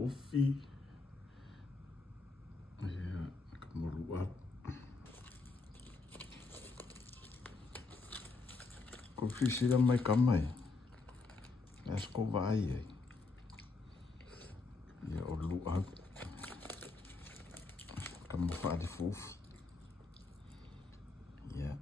fofi. Ia, ka moru au. Ko fisira mai ka mai. As ko vai ai. Ia o lu au. Ka mo fa di fofi. Ia.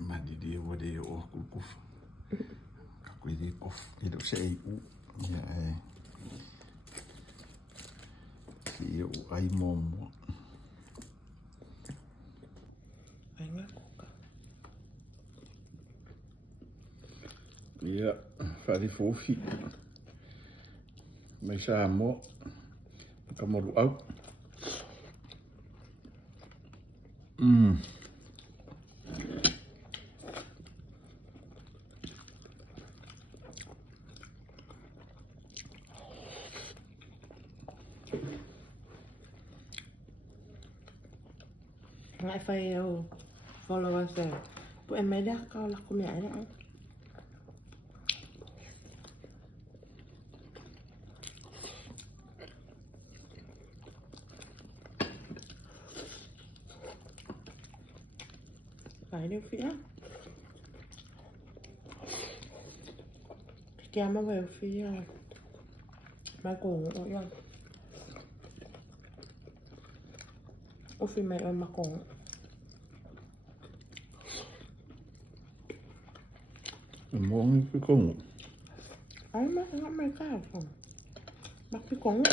Madidi wade o kukuf. Ka kuidi kof. Ilo sei u. Ia si u ai momo. Ai ngā kuka. Ia, whare fofi. Mai sa mo. Ka moru au. Ngai whai au followers e. Po e mea ka o lako mea ina au. Whai reo whia. Kia ma wai o whia. Mai kongo o ia. Uwhi mai o makongo. Mongi ki kongo. Ai ma nga mai ka o. Maki kongo.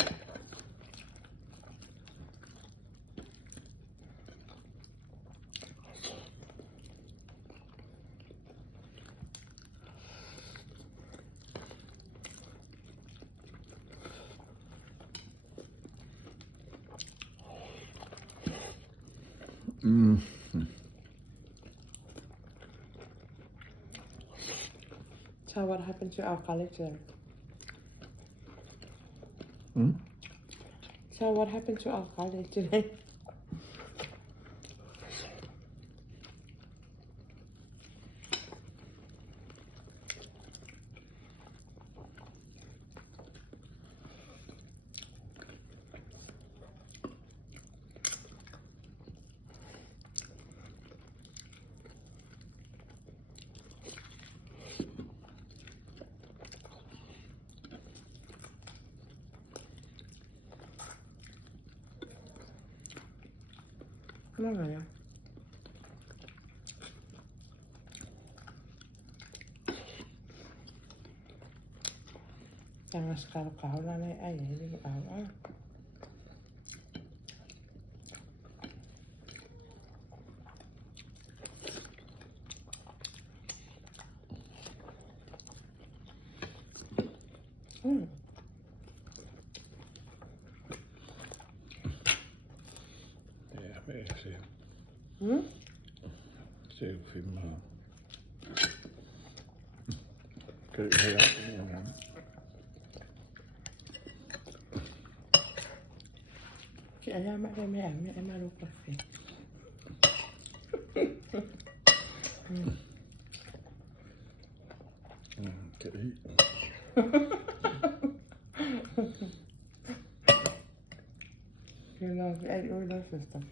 So what happened to our college then? So what happened to our college today? Come on, Raya. Jangan sekali-kali lah nih ayah ini awal. Se o filma. Que é Chị ra mẹ em ăn cà phê. Okay. You love it, you love this stuff.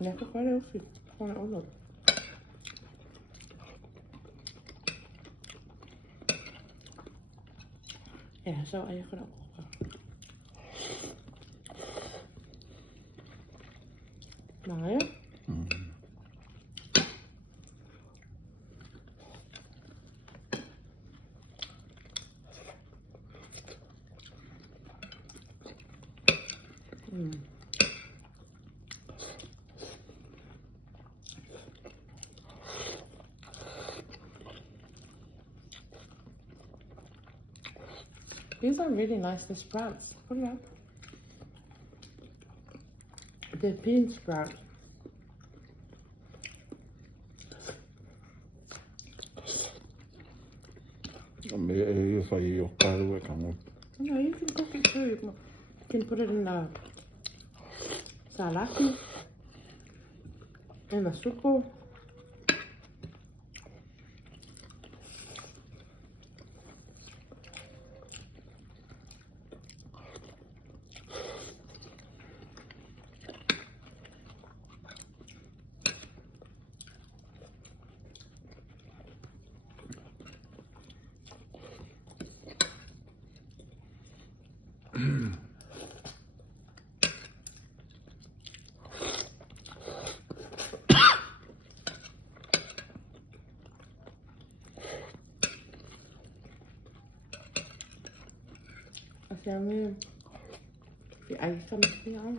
Nè, có phải đâu phì, con ấu lột. Sao ai có đậu khổ. Nói á. These are really nice, the sprouts. Put it up. The bean sprouts. Me e whai o karu e kango. No, you can cook it too. can put it in the salaki, in the supu. عشان في أي سمك فيها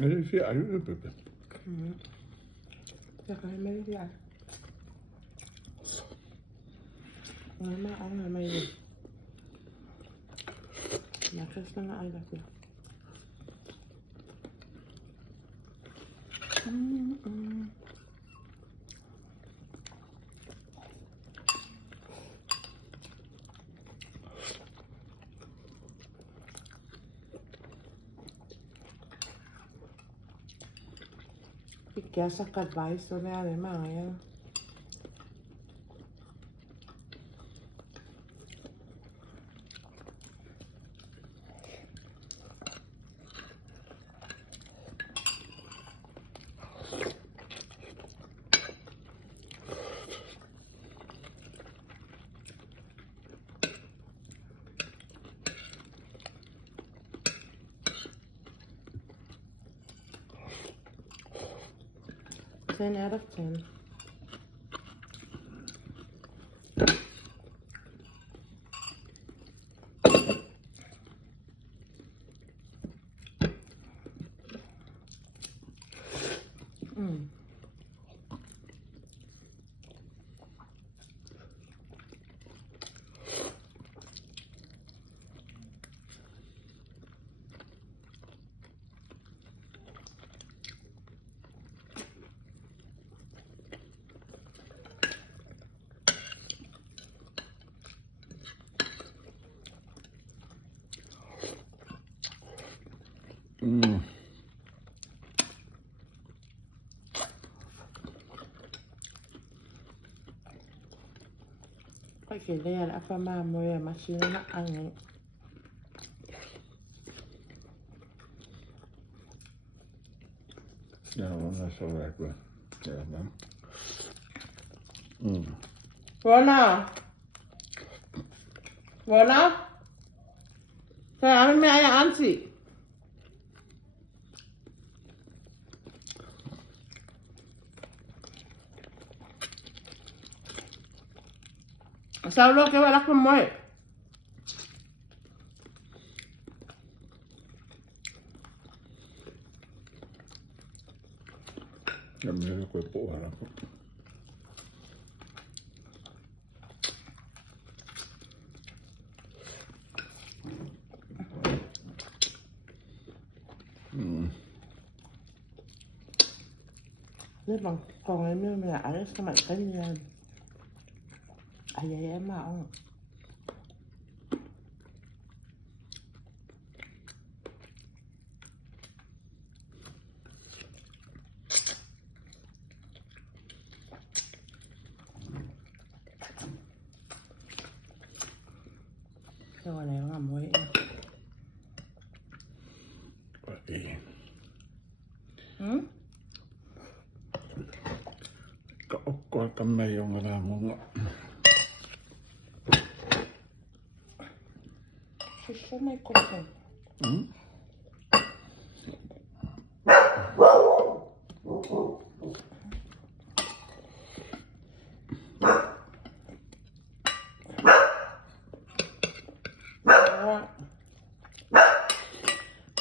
اللي في عيون بيبي. Chắc là mấy cái ăn mà ăn là mày mà cái nó ăn được rồi. Picchia saccat vai sognare mai Ten out of 10. Perché lei alla fama muore ma si non ha anche Ja, non è solo ecco. Buona buona Cioè, mi hai anzi sao lo che va la con moi Ja, me quel povera. Nếu mà còn em như là ở sao mà cái như vậy em mà ông rồi này là muối Có tấm này ông làm không ạ? Що май кофе?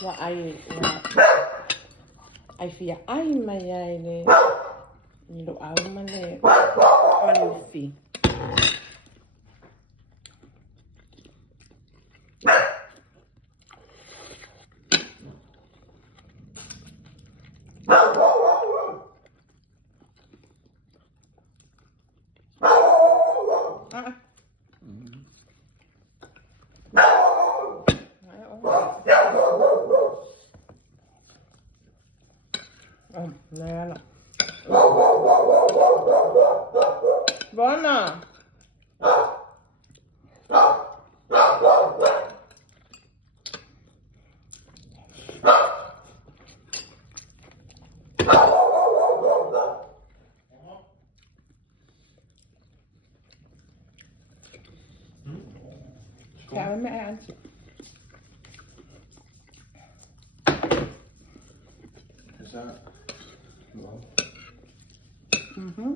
Wa ai fia ai mai ai ne lo au mane malufi. تعال معي عندي. Is that? Well, Mhm.